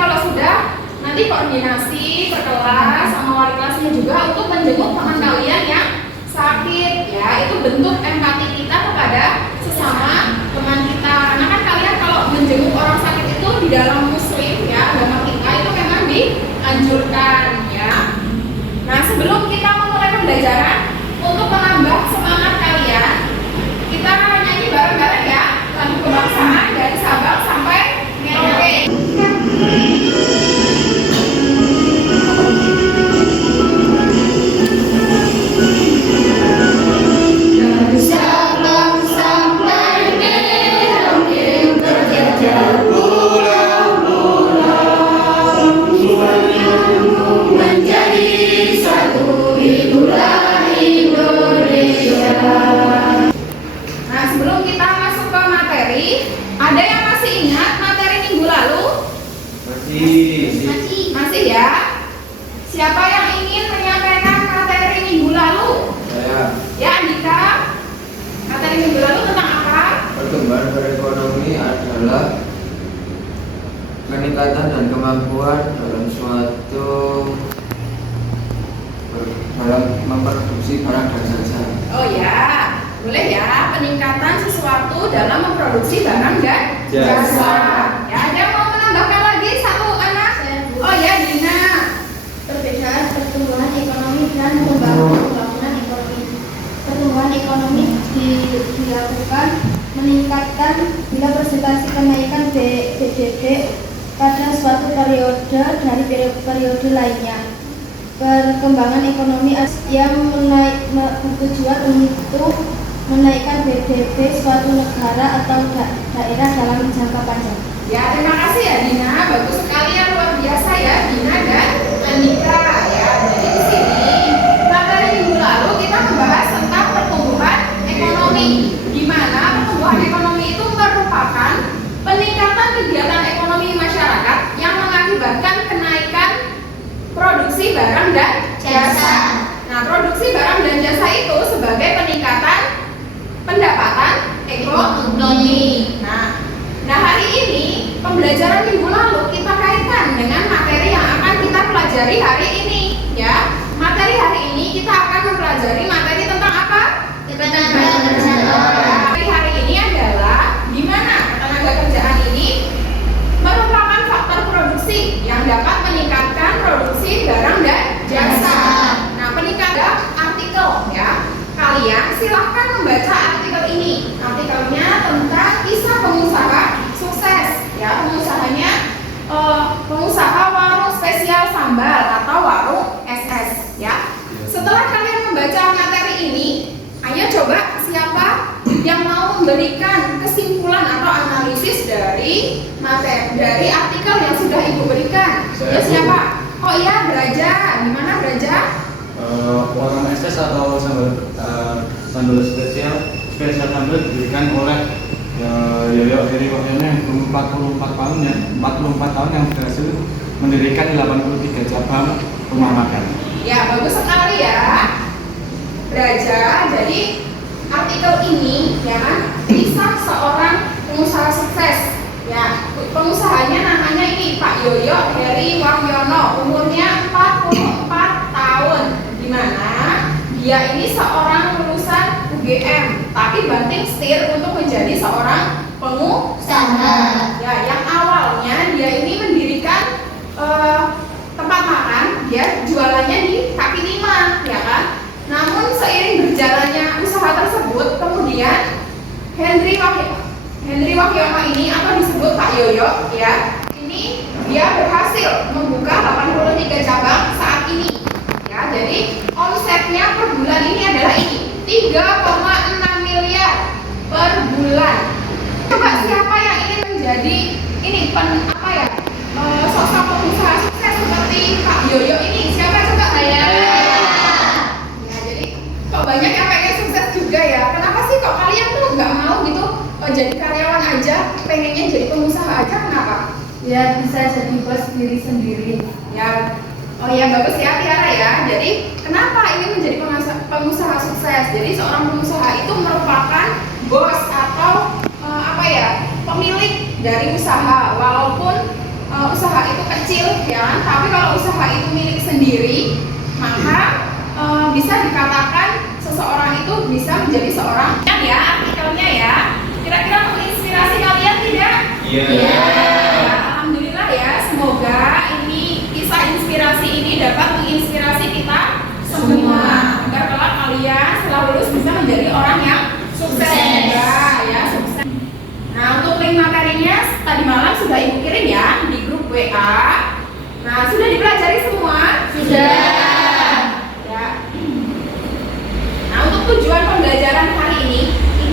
kalau sudah nanti koordinasi per kelas sama wali kelasnya juga untuk menjenguk teman kalian yang sakit ya. Itu bentuk empati kita kepada sesama teman kita. Karena kan kalian kalau menjenguk orang sakit itu di dalam muslim ya, agama kita itu memang dianjurkan ya. Nah, sebelum kita memulai pembelajaran, untuk menambah semangat kalian, kita nyanyi bareng-bareng ya lagu kebangsaan dari Sabang sampai Merauke. Ada yang masih ingat materi minggu lalu? Masih ya? Siapa yang ingin menyampaikan materi minggu lalu? Saya. Ya, Andika. Materi minggu lalu tentang apa? Pertumbuhan perekonomian adalah peningkatan dan kemampuan dalam memproduksi barang dan jasa. Oh ya, boleh ya, peningkatan sesuatu dalam memproduksi barang dan jasa. Ya, ada yang mau menambahkan lagi satu anak? Oh ya, Dina. Perbedaan pertumbuhan ekonomi dan pembangunan ekonomi. Pertumbuhan ekonomi dilakukan meningkatkan bila persentase kenaikan PDB pada suatu periode dari periode lainnya. Perkembangan ekonomi yang bertujuan untuk menaikkan PDB suatu negara atau daerah dalam jangka panjang. Ya, terima kasih ya Dina. Bagus sekali ya, luar biasa ya Dina dan Andika ya. Jadi di sini materi minggu lalu kita membahas tentang pertumbuhan ekonomi. Di mana pertumbuhan ekonomi itu merupakan peningkatan kegiatan ekonomi masyarakat yang mengakibatkan kenaikan produksi barang dan jasa. Nah, produksi barang dan jasa itu sebagai peningkatan pendapatan ekonomi. Nah, hari ini pembelajaran minggu lalu kita kaitkan dengan materi yang akan kita pelajari hari ini ya. Materi hari ini kita akan mempelajari materi tentang apa? Ketenaga kerjaan. Materi hari ini adalah gimana ketenaga kerjaan ini merupakan faktor produksi yang dapat meningkatkan produksi barang dan jasa. Nah, peningkatan artikel ya. Kalian silahkan membaca artikel ini. Artikelnya tentang kisah pengusaha sukses ya. Pengusahanya pengusaha warung spesial sambal atau warung SS ya. Setelah kalian membaca materi ini, ayo coba siapa yang mau memberikan kesimpulan atau analisis dari artikel yang sudah Ibu berikan. Ya, siapa? Oh iya, Braja. Gimana Braja? Warung SS atau sambal spesial sambal diberikan oleh Yoyo Heri Wahyana 44 tahun ya, 44 tahun yang berhasil mendirikan 83 cabang rumah makan. Ya, bagus sekali ya Braja. Jadi artikel ini ya kan kisah seorang pengusaha sukses ya. Pengusahanya namanya ini Pak Yoyo Heri Wahyono, umurnya 44 tahun, dimana dia ini seorang lulusan UGM tapi banting setir untuk menjadi seorang pengusaha ya, yang awalnya dia ini mendirikan tempat makan, dia jualannya di kaki lima ya kan. Namun seiring berjalannya usaha tersebut, kemudian Henry Wahyono ini atau disebut Pak Yoyo ya, ini dia berhasil membuka 83 cabang saat ini ya. Jadi omsetnya per bulan ini adalah ini 3,6 miliar per bulan. Coba siapa yang ingin menjadi ini sosok pengusaha sukses seperti Pak Yoyo ini? Siapa? Coba saya. Ya, jadi kok banyak yang pengen sukses juga ya. Kenapa sih kok kalian tuh nggak mau gitu jadi karyawan aja, pengennya jadi pengusaha aja? Kenapa? Ya, bisa jadi bos diri sendiri. Ya, oh ya, bagus ya Tiara ya. Jadi kenapa ini menjadi pengusaha sukses? Jadi seorang pengusaha itu merupakan bos atau pemilik dari usaha, walaupun usaha itu kecil ya, tapi kalau usaha itu milik sendiri, maka bisa dikatakan seseorang itu bisa menjadi seorang ya, artikelnya ya. Kira-kira menginspirasi kalian tidak? Iya. Ya, alhamdulillah ya. Semoga ini kisah inspirasi ini dapat menginspirasi kita semua agar kelak kalian setelah lulus bisa menjadi orang yang sukses. Ya, sukses. Nah, untuk link materinya tadi malam sudah Ibu kirim ya di grup WA. Nah, sudah dipelajari semua? Sudah. Ya. Nah, untuk tujuan pembelajaran hari ini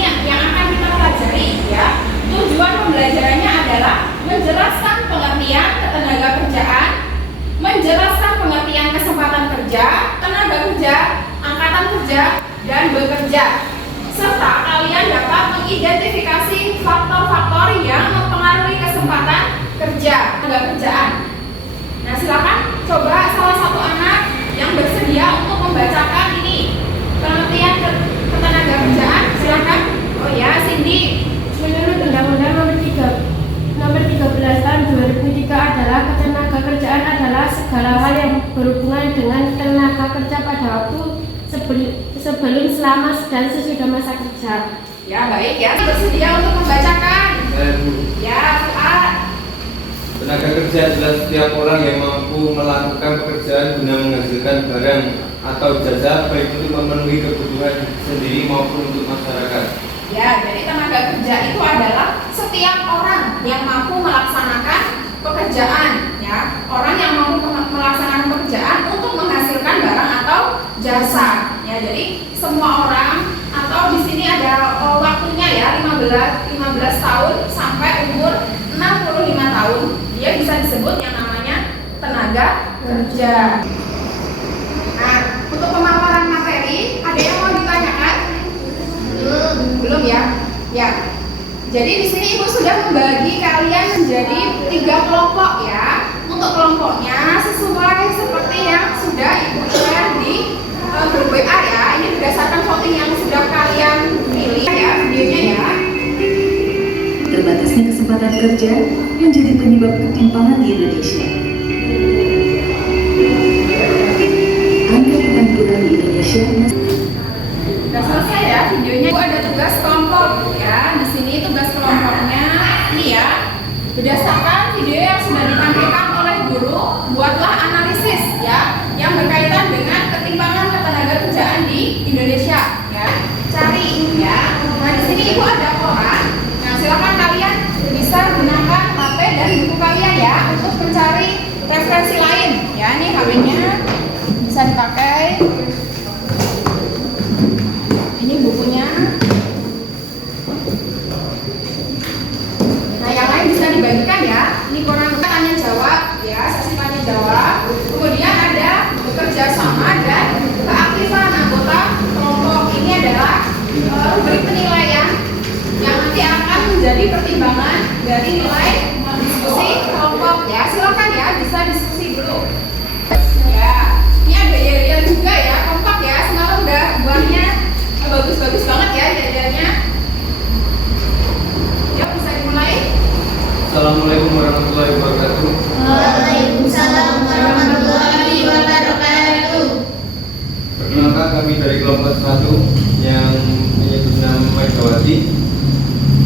yang akan kita pelajari ya. Tujuan pembelajarannya adalah menjelaskan pengertian ketenagakerjaan, menjelaskan pengertian kesempatan kerja, tenaga kerja, angkatan kerja, dan bekerja. Serta kalian dapat mengidentifikasi faktor-faktor yang mempengaruhi kesempatan kerja, tenaga kerjaan. Nah, silakan coba salah satu anak yang bersedia untuk membacakan ini pengertian ketenaga kerjaan. Silakan. Oh ya, Cindy. Menurut Undang-Undang Nomor 13 Tahun 2003 adalah ketenaga kerjaan adalah segala hal yang berhubungan dengan tenaga kerja pada waktu sebelum, selama, dan sesudah masa kerja. Ya, baik ya. Bersedia untuk membacakan. Ya, Pak. Tenaga kerja adalah setiap orang yang mampu melakukan pekerjaan guna menghasilkan barang atau jasa, baik untuk memenuhi kebutuhan sendiri maupun untuk masyarakat. Ya, jadi tenaga kerja itu adalah setiap orang yang mampu melaksanakan pekerjaan, ya, orang yang mampu melaksanakan pekerjaan untuk menghasilkan barang atau jasa. Ya, jadi semua orang atau di sini ada waktunya ya 15 tahun sampai umur 65 tahun. Dia bisa disebut yang namanya tenaga kerja. Nah, untuk pemaparan materi, ada yang mau ditanyakan? Belum ya? Ya. Jadi di sini Ibu sudah membagi kalian menjadi 3 kelompok ya. Untuk kelompoknya sesuai seperti yang sudah Ibu share di grup WA ya. Ini berdasarkan voting yang sudah kalian pilih ya videonya ya. Terbatasnya kesempatan kerja menjadi penyebab ketimpangan di Indonesia. Angka pengangguran di Indonesia Sudah selesai ya videonya. Ibu ada tugas kelompok ya. Di sini tugas kelompoknya ini ya. Berdasarkan video yang sudah ditampilkan oleh guru, buatlah analisis ya yang berkaitan dengan ketimpangan ketenagakerjaan di Indonesia ya. Cari ya. Nah, di sini Ibu ada koran. Nah, silakan kalian bisa gunakan HP dan buku kalian ya untuk mencari referensi lain ya. Ini HP-nya bisa dipakai. Ini bukunya. Nah, yang lain bisa dibagikan ya. Ini koran tanya jawab ya, sesi tanya jawab. Kemudian ada bekerja sama dan keaktifan anggota kelompok. Ini adalah rubrik penilaian yang nanti akan menjadi pertimbangan dari nilai diskusi kelompok ya. Silakan ya, bisa diskusi dulu. Ya, ini ada yel-yel juga ya, kompak ya. Semalam udah buahnya bagus-bagus banget ya jajannya. Yuk, bisa dimulai. Assalamualaikum warahmatullahi wabarakatuh. Waalaikumsalam warahmatullahi wabarakatuh. Perkenalkan, kami dari kelompok 1 yang menyebut nama Megawati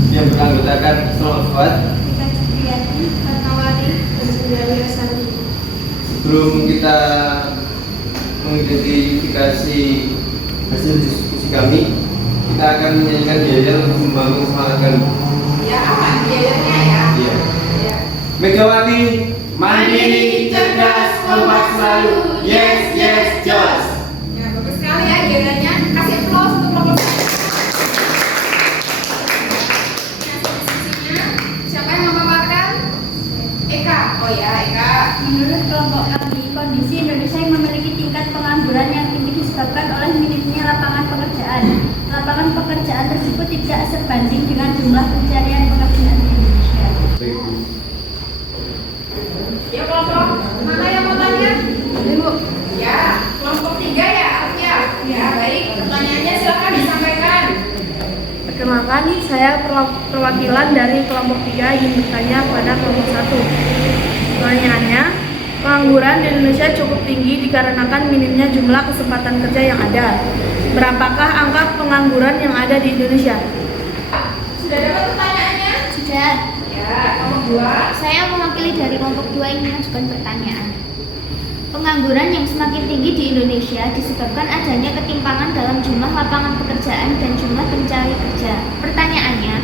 yang beranggotakan Selamat Fuad. Sebelum kita mengidentifikasi hasil diskusi kami, kita akan menyanyikan yel-yel untuk membangun semangat kami. Ya, apa yel-yelnya ya? Iya. Ya. Megawati, mandiri, cerdas, kompak selalu. Yes, yes, jos. Ya, bagus sekali ya yel-yelnya. Kasih applause untuk kelompok saya. Diskusinya, siapa yang memaparkan? Eka. Oh ya, Eka. Menurut kelompok kami, kondisi Indonesia yang memiliki tingkat pengangguran yang tinggi disebabkan oleh minimnya lapangan pekerjaan. Lapangan pekerjaan tersebut tidak sebanding dengan jumlah pencarian pekerjaan di Indonesia. Ya, kelompok mana yang mau tanya? Ibu. Ya, kelompok 3 ya, Alfia. Ya, baik. Pertanyaannya silakan disampaikan. Perkenalkan, saya perwakilan dari kelompok 3 ingin bertanya pada kelompok 1. Pertanyaannya, pengangguran di Indonesia cukup tinggi dikarenakan minimnya jumlah kesempatan kerja yang ada. Berapakah angka pengangguran yang ada di Indonesia? Sudah dapat pertanyaannya? Sudah. Ya, nomor 2. Saya mewakili dari kelompok 2 ingin mengajukan pertanyaan. Pengangguran yang semakin tinggi di Indonesia disebabkan adanya ketimpangan dalam jumlah lapangan pekerjaan dan jumlah pencari kerja. Pertanyaannya,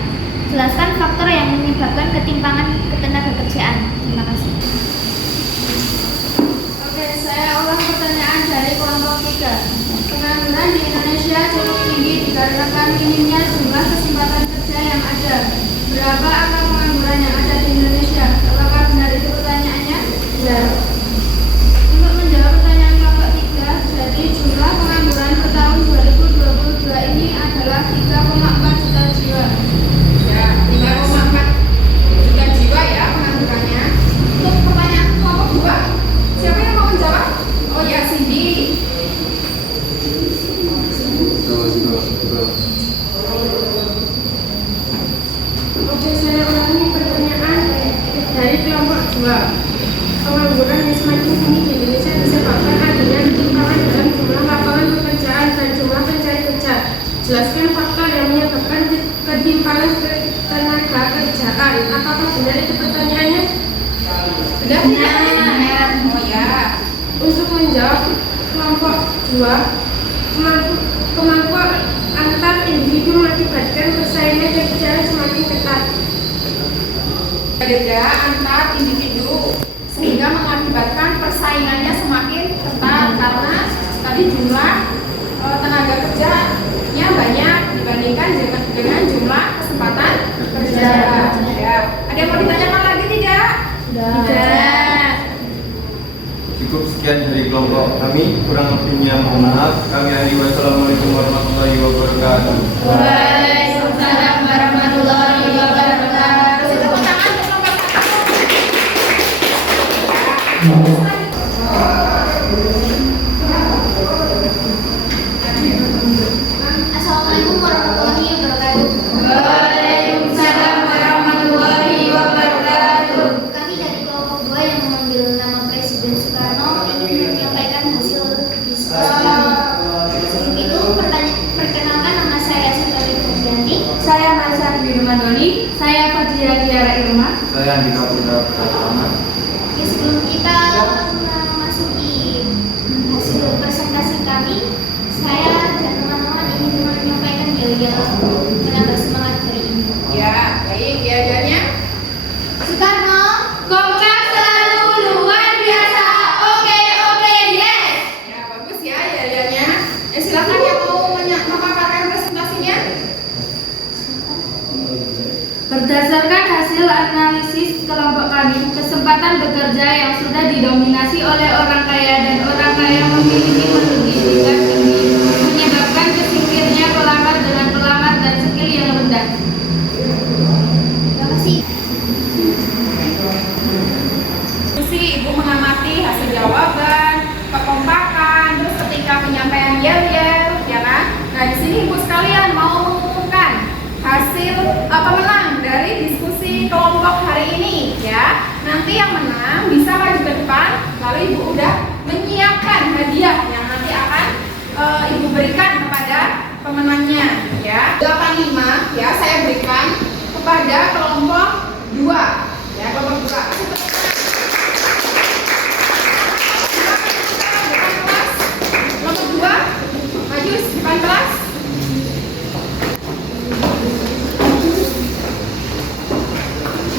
jelaskan faktor yang menyebabkan ketimpangan ketenagakerjaan. Terima kasih. Oke, saya ulang pertanyaan dari kelompok 3. Pengangguran di Indonesia cukup tinggi dikarenakan minimnya jumlah kesempatan kerja yang ada. Berapa angka pengangguran yang ada di Indonesia? Apakah benar itu pertanyaannya? Benar. Untuk menjawab pertanyaan kelompok 3, jadi jumlah pengangguran per tahun 2022 ini adalah 3,4 juta jiwa. Ya, 3,4 juta jiwa ya penganggurannya. Untuk pertanyaan kelompok 2, siapa yang mau menjawab? Oh ya, Cindy. Oke, saya ulangi pertanyaan dari kelompok 2. Pengangguran yang semakin tinggi di Indonesia disebabkan adanya ketimpangan dalam jumlah lapangan pekerjaan dan jumlah pencari kerja. Jelaskan faktor yang menyebabkan ketimpangan tenaga kerjaan. Apakah benar itu pertanyaannya? Benar tidak? Oh ya. Untuk menjawab kelompok 2, kemampuan antar individu mengakibatkan persaingan kerja semakin ketat. Beda antar individu sehingga mengakibatkan persaingannya semakin ketat karena tadi jumlah tenaga kerjanya banyak dibandingkan dengan jumlah kesempatan kerja. Ya. Ada yang mau ditanyakan lagi tidak? Tidak. Cukup sekian dari kelompok kami, kurang lebihnya mohon maaf. Kami akhiri, wassalamualaikum warahmatullahi wabarakatuh. Waalaikumsalam warahmatullahi wabarakatuh. Tepuk tangan untuk kelompok Assalamualaikum warahmatullahi wabarakatuh. Waalaikumsalam warahmatullahi wabarakatuh. Kami dari kelompok 2 yang mengambil nama Presiden Soekarno ingin menyampaikan hasil diskusi. Sebelum itu, perkenalkan nama saya Sutari Fadlianti. Saya Mansar Birmandoli. Saya Fadlia Kiara Irma. Saya Andika Putra Pratama. Oke, sebelum kita memasuki hasil presentasi kami, saya dan teman-teman ingin menyampaikan yel-yel menambah semangat hari ini. Ya, baik ya adanya. Soekarno, Kompak selalu luar biasa. Oke, yes. Ya, bagus ya adanya. Silakan yang mau memaparkan presentasinya. Berdasarkan hasil analisis kelompok kami, kesempatan bekerja yang sudah didominasi oleh orang kaya dan orang kaya memiliki produktivitas tinggi menyebabkan kesingkirnya pelamar dengan pelamar dan skill yang rendah. terima kasih. Ibu mengamati hasil jawaban, kekompakan, terus ketika penyampaian yel-yel, ya kan? Nah, di sini Ibu sekalian mau mengumumkan hasil pemenang dari diskusi kelompok hari ini, ya. Nanti yang menang bisa maju ke depan, lalu Ibu udah menyiapkan hadiah yang nanti akan Ibu berikan kepada pemenangnya, ya. 85 ya saya berikan kepada kelompok 2, ya, kelompok 2. Kelompok 2 maju depan kelas.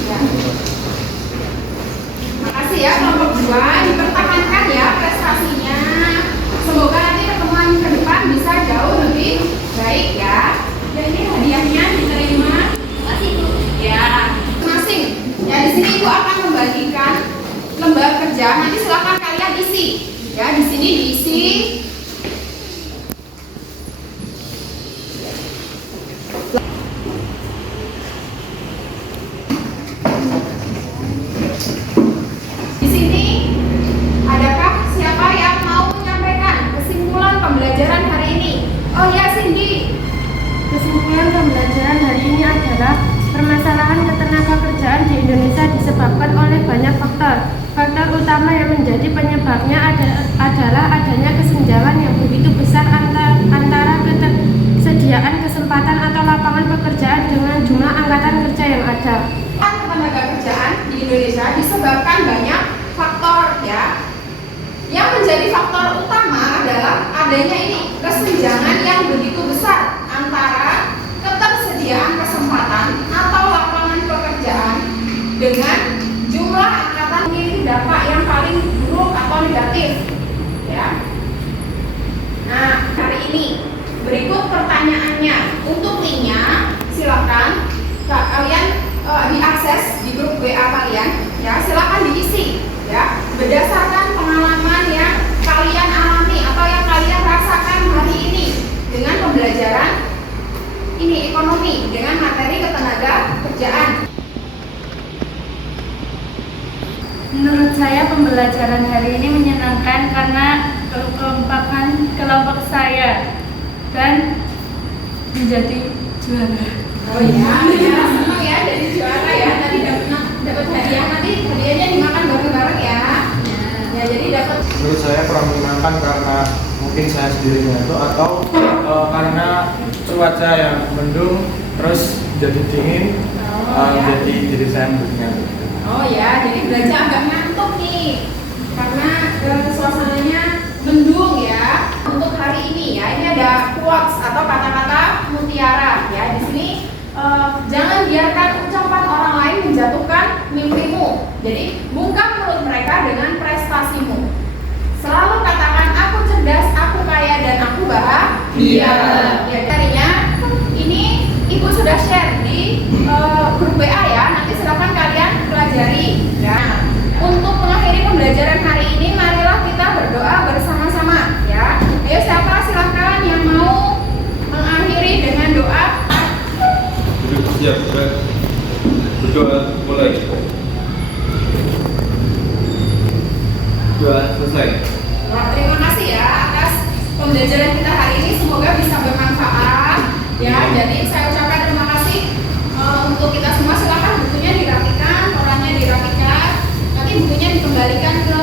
Ya. Makasih ya kelompok 2, dipertahankan ya prestasinya. Semoga nanti pertemuan ke depan bisa jauh lebih baik ya. Ya, ini hadiahnya diterima. Makasih, Bu. Ya, masing. Ya, di sini Ibu akan membagikan lembar kerja. Nanti silakan kalian isi. Ya, di sini diisi. Di sini adakah siapa yang mau menyampaikan kesimpulan pembelajaran hari ini? Oh ya, Cindy. Kesimpulan pembelajaran hari ini adalah permasalahan ketenaga kerjaan di Indonesia disebabkan oleh banyak faktor, Faktor utama yang menjadi penyebabnya adalah adanya kesenjangan yang begitu besar antara ketersediaan kesempatan atau lapangan pekerjaan dengan jumlah angkatan kerja yang ada. Tenaga kerjaan di Indonesia disebabkan banyak faktor ya. Yang menjadi faktor utama adalah adanya ini kesenjangan yang begitu besar antara ketersediaan kesempatan atau lapangan pekerjaan dengan jumlah angkatan. Ini dampak yang paling buruk atau negatif ya. Nah, hari ini berikut pertanyaannya. Untuk linknya silakan kalian diakses di grup WA kalian ya, silakan diisi ya berdasarkan pengalaman yang kalian alami atau yang kalian rasakan hari ini dengan pembelajaran ini ekonomi dengan materi ketenaga kerjaan. Menurut saya pembelajaran hari ini menyenangkan karena kelompokan kelompok saya dan menjadi juara. Oh iya, senang ya jadi juara ya. Tadi dapat hadiah, nanti hadiahnya dimakan bareng-bareng ya. Ya jadi dapat. Menurut saya kurang menyenangkan karena mungkin saya sendirinya itu atau karena cuaca yang mendung terus jadi dingin, jadi diri saya mendungnya. Oh ya, jadi belajar agak ngantuk nih karena suasananya mendung ya. Untuk hari ini ya, ini ada quotes atau kata-kata mutiara ya. Di sini jangan biarkan ucapan orang lain menjatuhkan mimpimu. Jadi bungkam mulut mereka dengan prestasimu. Selalu katakan aku cerdas, aku kaya, dan aku bahagia. Ya, tadinya ini ibu sudah share di grup WA ya. Nanti silakan kalian pelajari. Ya. Untuk mengakhiri pembelajaran hari ini, marilah kita berdoa bersama-sama ya. Ayo siapa silakan yang mau mengakhiri dengan doa. Siap, berdoa mulai. Doa selesai. Nah, terima kasih ya atas pembelajaran kita hari ini, semoga bisa bermanfaat ya. Jadi saya ucapkan terima kasih untuk kita semua. Silakan bukunya dirapikan, orangnya dirapikan, nanti bukunya dikembalikan ke